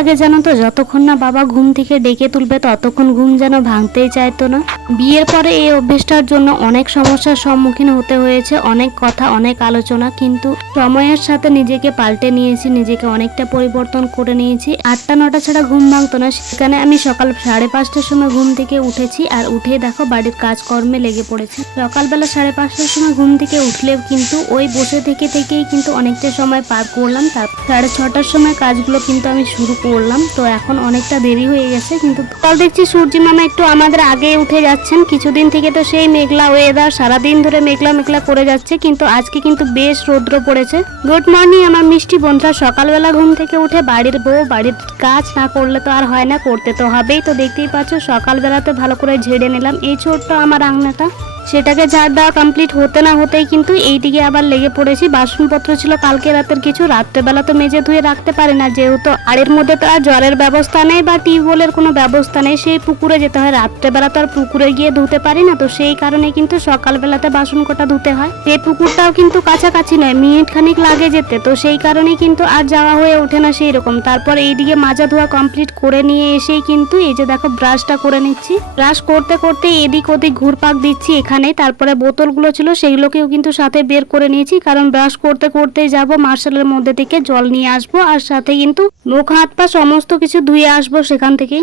লাগে জানো তো, যতক্ষণ না বাবা ঘুম থেকে ডেকে তুলবে ততক্ষণ ঘুম যেন ভাঙতেই চাইতো না। বিয়ের পরে এই অভ্যেসটার জন্য অনেক সমস্যার সম্মুখীন হতে হয়েছে, অনেক কথা, অনেক আলোচনা, কিন্তু সময়ের সাথে নিজেকে পাল্টে নিয়েছি, নিজেকে অনেকটা পরিবর্তন করে নিয়েছি। 8টা-9টা ছাড়া ঘুম ভাঙতো না, সেখানে আমি সকাল 5:30টার সময় ঘুম থেকে উঠেছি, আর উঠেই দেখো বাড়ির কাজকর্মে লেগে পড়েছি। সকালবেলা 5:30টার সময় ঘুম থেকে উঠলেও কিন্তু ওই বসে থেকেই কিন্তু অনেকটা সময় পার করলাম। তারপর 6:30টার সময় কাজগুলো কিন্তু আমি শুরু করলাম। তো এখন অনেকটা দেরি হয়ে গেছে, কিন্তু কাল দেখছি সূর্যি মামা একটু আমাদের আগে উঠে যাচ্ছেন। কিছুদিন থেকে তো সেই মেঘলা ওয়েদার, সারাদিন ধরে মেঘলা মেঘলা করে যাচ্ছে, কিন্তু আজকে কিন্তু বেশ রৌদ্র পড়েছে। গুড মর্নিং আমার মিষ্টি বন্ধুরা। সকালবেলা ঘুম থেকে উঠে বাড়ির বউ বাড়ির কাজ না করলে তো আর হয় না, করতে তো হবেই। তো দেখতেই পাচ্ছ সকালবেলাতে ভালো করে ঝেড়ে নিলাম এই ছোট্ট আমার আঙনাটা। সেটাকে ঝাড় দেওয়া কমপ্লিট হতে না হতেই কিন্তু এইদিকে আবার লেগে পড়েছি। বাসনপত্র ছিল কালকে রাতের কিছু, রাত্রেবেলা তো মেজে ধুয়ে রাখতে পারি না, যেহেতু আড়ের মধ্যে তো আর জলের ব্যবস্থা নেই বা টিউবওয়েলের কোনো ব্যবস্থা নেই, সেই পুকুরে যেতে হয়। রাত্রেবেলা তো আর পুকুরে গিয়ে ধুতে পারি না, তো সেই কারণে কিন্তু সকালবেলাতে বাসন কটা ধুতে হয়। সেই পুকুরটাও কিন্তু কাছাকাছি নয়, মিনিট খানিক লাগে যেতে, তো সেই কারণেই কিন্তু আর যাওয়া হয়ে ওঠে না সেই রকম। তারপর এইদিকে মাজা ধোয়া কমপ্লিট করে নিয়ে এসেই কিন্তু এই যে দেখো ব্রাশটা করে নিচ্ছি। ব্রাশ করতে করতে এদিক ওদিক ঘুরপাক দিচ্ছি এখানে। তারপরে বোতলগুলো ছিল সেগুলোকেও কিন্তু সাথে বের করে নিয়েছি, কারণ ব্রাশ করতে করতেই যাব মার্শালের মধ্যে থেকে জল নিয়ে আসবো, আর সাথে কিন্তু মুখ হাত পা সমস্ত কিছু ধুয়ে আসবো সেখান থেকেই।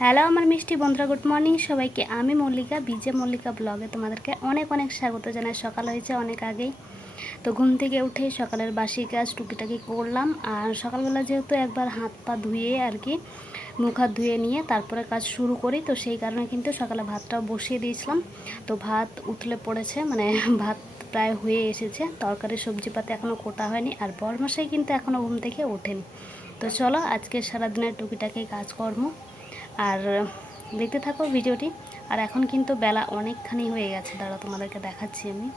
হ্যালো আমার মিষ্টি বন্ধুরা, গুড মর্নিং সবাইকে। আমি মল্লিকা, বিজে মল্লিকা ব্লগে তোমাদেরকে অনেক অনেক স্বাগত জানাই। সকাল হয়েছে অনেক আগেই, তো ঘুম থেকে উঠে সকালের বাসি কাজ টুকিটাকি করলাম। আর সকালবেলা যেহেতু একবার হাত পা ধুয়ে আর কি মুখ হাত ধুয়ে নিয়ে তারপরে কাজ শুরু করি, তো সেই কারণে কিন্তু সকালে ভাতটাও বসিয়ে দিয়েছিলাম। তো ভাত উতলে পড়েছে, মানে ভাত প্রায় হয়ে এসেছে, তরকারি সবজিপাতি এখনও কোটা হয়নি, আর বরমশাই কিন্তু এখনও ঘুম থেকে ওঠেনি। তো চলো আজকে সারাদিনের টুকিটাকি কাজকর্ম আর দেখতে থাকো ভিডিওটি। আর এখন কিন্তু বেলা অনেকখানি হয়ে গেছে, দাঁড়া তোমাদেরকে দেখাচ্ছি আমি।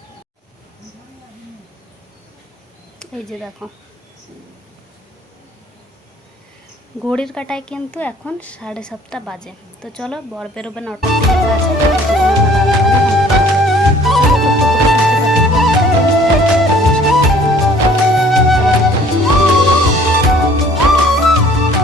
এই যে দেখো ঘড়ির কাঁটায় কিন্তু এখন 7:30 বাজে। তো চলো বর বেরোবে 9টার দিকে কাছে।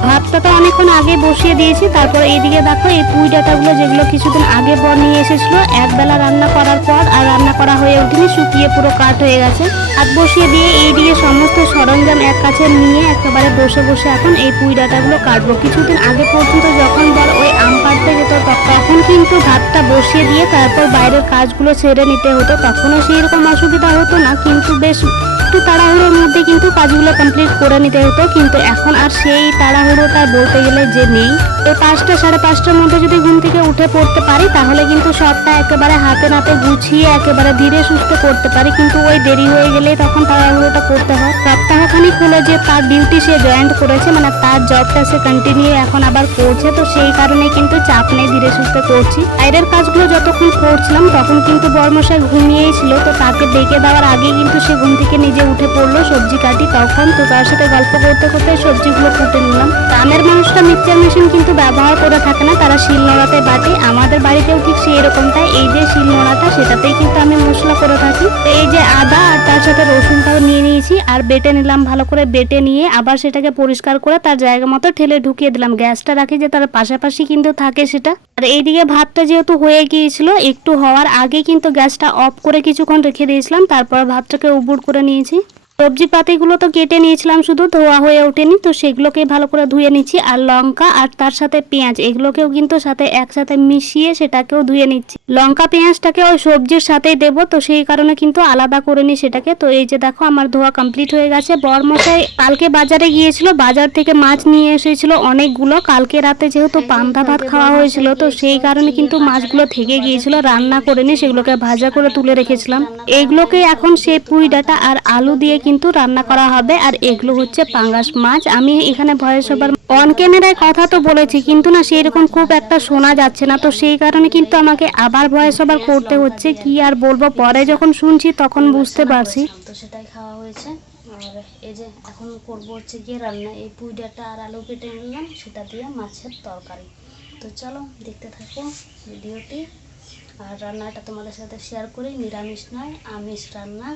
ভাতটা তো অনেকক্ষণ আগে বসিয়ে দিয়েছি। তারপর এইদিকে দেখো এই পুঁই ডাঁটাগুলো যেগুলো কিছুদিন আগে বর নিয়ে এসেছিলো, একবেলা রান্না করার পর আর রান্না করা হয়ে ওঠেনি, শুকিয়ে পুরো কাঠ হয়ে গেছে। হাত বসিয়ে দিয়ে এইদিকে সমস্ত সরঞ্জাম এক কাছে নিয়ে একেবারে বসে বসে এখন এই পুঁই ডাঁটাগুলো কাটবো। কিছুদিন আগে পর্যন্ত যখন বর ওই আম পাড়তে যেত তখন কিন্তু ভাতটা বসিয়ে দিয়ে তারপর বাইরের কাজগুলো ছেড়ে নিতে হতো, তখনও সেই রকম অসুবিধা হতো না, কিন্তু বেশ একটু তাড়াহুড়োর মধ্যে কিন্তু কাজগুলো কমপ্লিট করে নিতে হতো। কিন্তু এখন আর সেই তাড়াহুড়োটা বলতে গেলে যে নেই। এই 5টা 5:30টার মধ্যে যদি ঘুম থেকে উঠে পড়তে পারি তাহলে কিন্তু সবটা একেবারে হাতে নাতে গুছিয়ে একেবারে ধীরে সুস্থে করতে পারি, কিন্তু ওই দেরি হয়ে গেলে তখন তাড়াহুড়োটা করতে হয়। সপ্তাহখানিক হলো যে তার ডিউটি সে জয়েন্ট করেছে, মানে তার জবটা সে কন্টিনিউ এখন আবার করছে, তো সেই কারণে কিন্তু চাপ নেই, ধীরে সুস্থে করছি। বাইরের কাজগুলো যতক্ষণ করছিলাম তখন কিন্তু বরমশাই ঘুমিয়েই ছিল, তো তাকে ডেকে দেওয়ার আগে কিন্তু সে ঘুম থেকে নিজে উঠে পড়লো। সবজি কাটি তখন, তো তার সাথে গল্প করতে করতে সবজিগুলো কুটে নিলাম। গ্রামের মানুষরা মিক্সচার মেশিন কিন্তু ব্যবহার করে থাকে না, তারা শিলনোড়াতে বাটে। আমাদের বাড়িতেও ঠিক সেই রকমটাই, এই যে শিলনোড়াটা সেটাতেই কিন্তু আমি মশলা করে থাকি। এই যে আদা আর তার সাথে রসুনটাও নিয়ে নিয়েছি আর বেটে নিলাম, ভালো করে বেটে নিয়ে আবার সেটাকে পরিষ্কার করে তার জায়গা মতো ঠেলে ঢুকিয়ে দিলাম। গ্যাসটা রাখি যে তার পাশাপাশি কিন্তু থাকে সেটা। আর এইদিকে ভাতটা যেহেতু হয়ে গিয়েছিল, একটু হওয়ার আগে কিন্তু গ্যাসটা অফ করে কিছুক্ষণ রেখে দিয়েছিলাম, তারপর ভাতটাকে উবুড় করে নিয়েছি। সবজি পাতিগুলো তো কেটে নিয়েছিলাম, শুধু ধোয়া হয়ে ওঠেনি, তো সেগুলোকে ভালো করে ধুয়ে নিচ্ছি। আর লঙ্কা আর তার সাথে পেঁয়াজ এগুলোকেও কিন্তু সাথে একসাথে মিশিয়ে সেটাকেও ধুয়ে নিচ্ছি। লঙ্কা পেঁয়াজটাকে ওই সবজির সাথেই দেবো, তো সেই কারণে কিন্তু আলাদা করে নিই সেটাকে। তো এই যে দেখো আমার ধোয়া কমপ্লিট হয়ে গেছে। বরমশাই কালকে বাজারে গিয়েছিল, বাজার থেকে মাছ নিয়ে এসেছিল অনেকগুলো। কালকে রাতে যেহেতু পান্তা ভাত খাওয়া হয়েছিল, তো সেই কারণে কিন্তু মাছগুলো থেকে গিয়েছিল, রান্না করে নিয়ে সেগুলোকে ভাজা করে তুলে রেখেছিলাম। এইগুলোকে এখন সেই পুঁই ডাঁটা আর আলু দিয়ে কিন্তু রান্না করা হবে। আর এগুলো হচ্ছে পাঙ্গাস মাছ। আমি এখানে ভয়েস ওভার অন ক্যামেরায় কথা তো বলেছি, কিন্তু না সেই রকম খুব একটা শোনা যাচ্ছে না, তো সেই কারণে কিন্তু আমাকে আবার ভয়েস ওভার করতে হচ্ছে। কি আর বলবো, পরে যখন শুনছি তখন বুঝতে পারছি। তো সেটাই খাওয়া হয়েছে। আর এই যে এখন করবো হচ্ছে গিয়ে রান্না, এই পুঁই ডাঁটা আর আলু কেটে নিলাম, সেটা দিয়ে মাছের তরকারি। তো চলো দেখতে থাকো ভিডিওটি। আর রান্নাটা তোমাদের সাথে শেয়ার করি, নিরামিষ নয় আমিষ রান্না।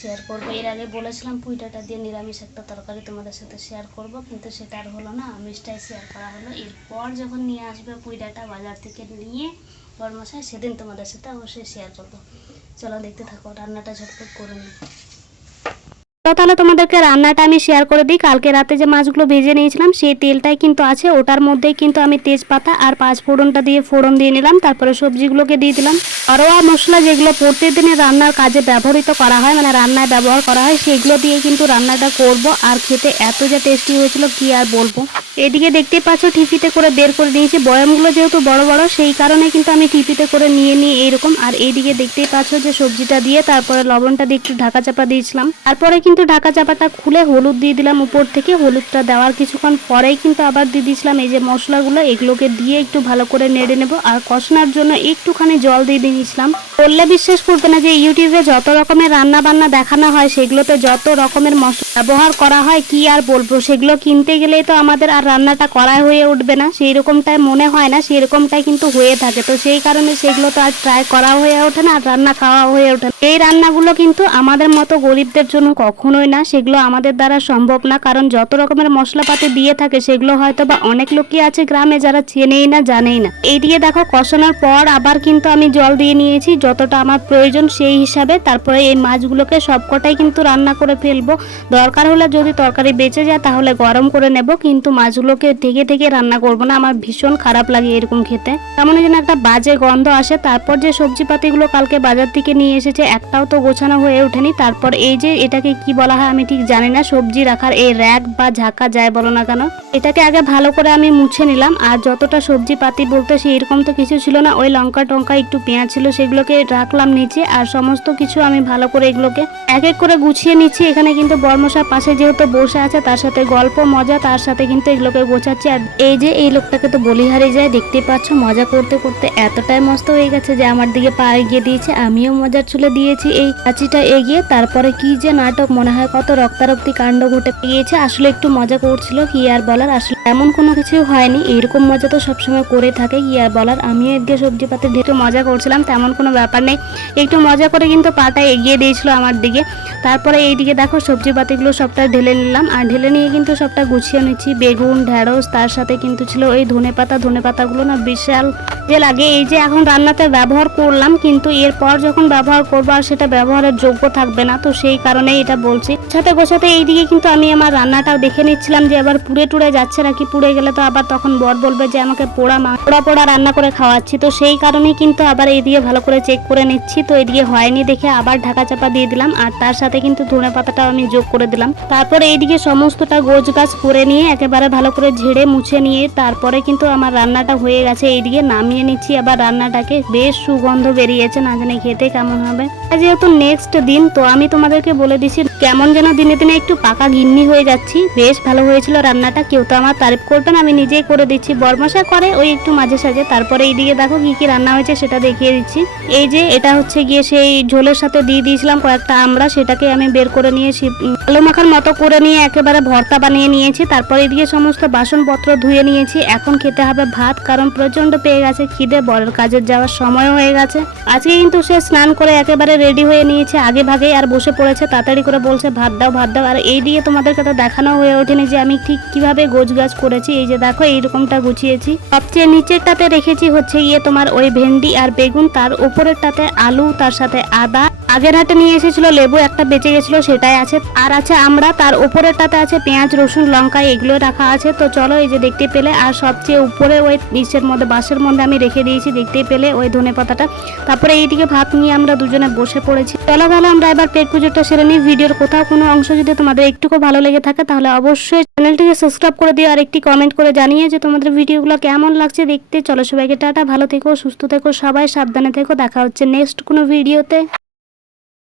শেয়ার করবো। এর আগে বলেছিলাম পুঁই ডাঁটা দিয়ে নিরামিষ একটা তরকারি তোমাদের সাথে শেয়ার করব, কিন্তু সেটা আর হলো না, আমিষটাই শেয়ার করা হলো। এরপর যখন নিয়ে আসবে পুঁই ডাঁটা বাজার থেকে নিয়ে বড়মশাই, সেদিন তোমাদের সাথে অবশ্যই শেয়ার করবো। চলো দেখতে থাকো, রান্নাটা ঝটপট করে নিই। তো তাহলে তোমাদেরকে রান্নাটা আমি শেয়ার করে দিই। কালকে রাতে যে মাছগুলো ভেজে নিয়েছিলাম সেই তেলটাই কিন্তু আছে, ওটার মধ্যেই কিন্তু আমি তেজপাতা আর পাঁচ ফোড়নটা দিয়ে ফোড়ন দিয়ে নিলাম। তারপরে সবজিগুলোকে দিয়ে দিলাম। ঘরোয়া মশলা যেগুলো প্রত্যেকদিনের রান্নার কাজে ব্যবহৃত করা হয়, মানে রান্নায় ব্যবহার করা হয়, সেগুলো দিয়ে কিন্তু রান্নাটা করব। আর খেতে এত যে টেস্টি হয়েছিল কি আর বলবো। এদিকে দেখতে পাচ্ছ টিফিতে করে বের করে নিয়েছি, বয়ামগুলো যেহেতু বড় বড় সেই কারণে কিন্তু আমি টিফিতে করে নিয়ে নিই এইরকম। আর এইদিকে দেখতেই পাচ্ছ যে সবজিটা দিয়ে তারপরে লবণটা দিয়ে একটু ঢাকা চাপা দিয়েছিলাম। তারপরে কিন্তু ঢাকা চাপাটা খুলে হলুদ দিয়ে দিলাম উপর থেকে। হলুদটা দেওয়ার কিছুক্ষণ পরেই কিন্তু আবার দিয়ে দিয়েছিলাম এই যে মশলাগুলো, এগুলোকে দিয়ে একটু ভালো করে নেড়ে নেব। আর কষানোর জন্য একটুখানি জল দিয়ে দিয়েছিলাম। বললে বিশ্বাস করবে না যে ইউটিউবে যত রকমের রান্না বান্না দেখানো হয় সেগুলোতে যত রকমের মশলা ব্যবহার করা হয় কি আর বলবো, সেগুলো কিনতে গেলেই তো আমাদের আর রান্নাটা করা হয়ে উঠবে না, সেই রকমটাই মনে হয় না, সেই রকমটাই কিন্তু হয়ে থাকে। তো সেই কারণে সেগুলো তো আর ট্রাই করা হয়ে ওঠে না আর রান্না খাওয়া হয়ে ওঠে না। এই রান্নাগুলো কিন্তু আমাদের মতো গরিবদের জন্য কখনোই না, সেগুলো আমাদের দ্বারা সম্ভব না। কারণ যত রকমের মশলাপাতি দিয়ে থাকে সেগুলো হয়তো বা অনেক লোকই আছে গ্রামে যারা চেনেই না জানেই না। এইদিকে দেখো কষানোর পর আবার কিন্তু আমি জল দিয়ে নিয়েছি যতটা আমার প্রয়োজন সেই হিসাবে। তারপরে এই মাছগুলোকে সবকটাই কিন্তু রান্না করে ফেলবো। দরকার হলে যদি তরকারি বেঁচে যায় তাহলে গরম করে নেব, কিন্তু মাছগুলোকে থেকে থেকে রান্না করব না, আমার ভীষণ খারাপ লাগে এরকম খেতে, তেমন যেন একটা বাজে গন্ধ আসে। তারপর যে সবজি পাতিগুলো কালকে বাজার থেকে নিয়ে এসেছে একটাও তো গোছানো হয়ে ওঠেনি। তারপর এই যে এটাকে কি বলা হয় আমি ঠিক জানি না, সবজি রাখার এই র্যাক বা ঝাঁকা যাই বলো না কেন, এটাকে আগে ভালো করে আমি মুছে নিলাম। আর যতটা সবজি পাতি বলতে সেরকম তো কিছু ছিল না, ওই লঙ্কা টঙ্কা একটু পেঁয়াজ ছিল সেগুলোকে রাখলাম নিচে। আর সমস্ত কিছু আমি ভালো করে এগুলোকে এক এক করে গুছিয়ে নিচ্ছি। এখানে কিন্তু বর্মশার পাশে যেহেতু বসে আছে তার সাথে গল্প মজা, তার সাথে কিন্তু এগুলোকে গোছাচ্ছি। আর এই যে এই লোকটাকে তো বলিহারি যায়, দেখতে পাচ্ছ মজা করতে করতে এতটাই মস্ত হয়ে গেছে যে আমার দিকে পা এগিয়ে দিয়েছে, আমিও মজার চলে দিয়েছি এই কাচিটা এগিয়ে। তারপরে কি যে নাটক, মনে হয় কত রক্তারক্তি কাণ্ড ঘটে গিয়েছে। আসলে একটু মজা করছিল, কি আর বলার, আসলে এমন কোনো কিছু হয়নি, এইরকম মজা তো সবসময় করে থাকে, কি আর বলার। আমিও এদিকে সবজি পাতে একটু মজা করছিলাম, তেমন কোনো ব্যাপার নেই, একটু মজা করে কিন্তু পাটা এগিয়ে দিয়েছিল আমার দিকে। তারপরে এইদিকে দেখো সবজি পাতিগুলো সবটা ঢেলে নিলাম, আর ঢেলে নিয়ে কিন্তু সবটা গুছিয়ে নিচ্ছি। বেগুন ঢেঁড়স, তার সাথে কিন্তু ছিল ওই ধনে পাতাগুলো না বিশাল যে লাগে। এই যে এখন রান্নাতে ব্যবহার করলাম, কিন্তু এরপর যখন ব্যবহার করবো আর সেটা ব্যবহারের যোগ্য থাকবে না, তো সেই কারণেই এটা বলছি। সাথে গোছাতে এইদিকে কিন্তু আমি আমার রান্নাটাও দেখে নিচ্ছিলাম যে আবার পুড়ে টুড়ে যাচ্ছে নাকি, পুড়ে গেলে তো আবার তখন বর বলবে যে আমাকে পোড়া রান্না করে খাওয়াচ্ছি। তো সেই কারণেই কিন্তু আবার এইদিকে ভালো করে চেক করে নিচ্ছি। তো এইদিকে হয়নি দেখে আবার ঢাকা চাপা দিয়ে দিলাম, আর তার সাথে কিন্তু ধনে পাতাটাও আমি যোগ করে দিলাম। তারপরে এইদিকে সমস্তটা গোছ গাছ করে নিয়ে একেবারে ভালো করে ঝেড়ে মুছে নিয়ে তারপরে কিন্তু আমার রান্নাটা হয়ে গেছে। এইদিকে নামিয়ে নিচ্ছি আবার রান্নাটাকে, বেশ সুগন্ধ বেরিয়েছে, না জানি খেতে কেমন হবে। যেহেতু নেক্সট দিন, তো আমি তোমাদেরকে বলে দিচ্ছি কেমন যেন দিনে দিনে একটু পাকা গিন্নি হয়ে যাচ্ছি। বেশ ভালো হয়েছিল রান্নাটা, কেউ তো আমার তারিফ করবে না, আমি নিজেই করে দিচ্ছি, বরমশা করে ওই একটু মাঝে সাঝে। তারপরে এইদিকে দেখো কি কি রান্না হয়েছে সেটা দেখিয়ে দিচ্ছি। এই যে এটা হচ্ছে গিয়ে সেই ঝোলের সাথে দিয়ে দিয়েছিলাম কয়েকটা আমরা, সেটাকে আমি বের করে নিয়েছি, আলু মাখার মতো করে নিয়ে একেবারে ভর্তা বানিয়ে নিয়েছি। তারপরে এদিকে সমস্ত বাসনপত্র ধুয়ে নিয়েছি। এখন খেতে হবে ভাত, কারণ প্রচন্ড পেয়ে গেছে খিদে, বরের কাজের যাওয়ার সময় হয়ে গেছে। আজকে কিন্তু সে স্নান করে একেবারে রেডি হয়ে নিয়েছে আগে ভাগেই, আর বসে পড়েছে তাড়াতাড়ি করে, বলছে ভাত দাও ভাত দাও। আর এই দিকে তোমাদেরকে তো দেখানো হয়ে ওঠেনি যে আমি ঠিক কিভাবে গোছগাছ করেছি। এই যে দেখো এইরকমটা গুছিয়েছি। সবচেয়ে নিচেরটাতে রেখেছি হচ্ছে গিয়ে তোমার ওই ভেন্ডি আর বেগুন, তার উপরেরটাতে আলু, তার সাথে আদা, আগের হাটে নিয়ে এসেছিল লেবু একটা বেঁচে গেছিল সেটাই আছে, আর আছে আমরা, তার উপরেরটাতে আছে পেঁয়াজ রসুন লঙ্কা, এগুলো রাখা আছে। তো চলো এই যে দেখতে পেলে, আর সবচেয়ে উপরে ওই নিচের মধ্যে বাঁশের মধ্যে আমি রেখে দিয়েছি দেখতে পেলে ওই ধনে পাতাটা। তারপরে এইদিকে ভাত নিয়ে আমরা দুজনে বসে পড়েছি। চলো তাহলে আমরা এবার পেট পুজোটা সেরে নিই। ভিডিওর কোথাও কোনো অংশ যদি তোমাদের একটুকু ভালো লেগে থাকে তাহলে অবশ্যই চ্যানেলটিকে সাবস্ক্রাইব করে দিও, আর একটি কমেন্ট করে জানিয়ে যে তোমাদের ভিডিওগুলো কেমন লাগছে দেখতে। চলো সবাইকে টাটা, ভালো থেকো, সুস্থ থেকো, সবাই সাবধানে থেকো, দেখা হচ্ছে নেক্সট কোনো ভিডিওতে।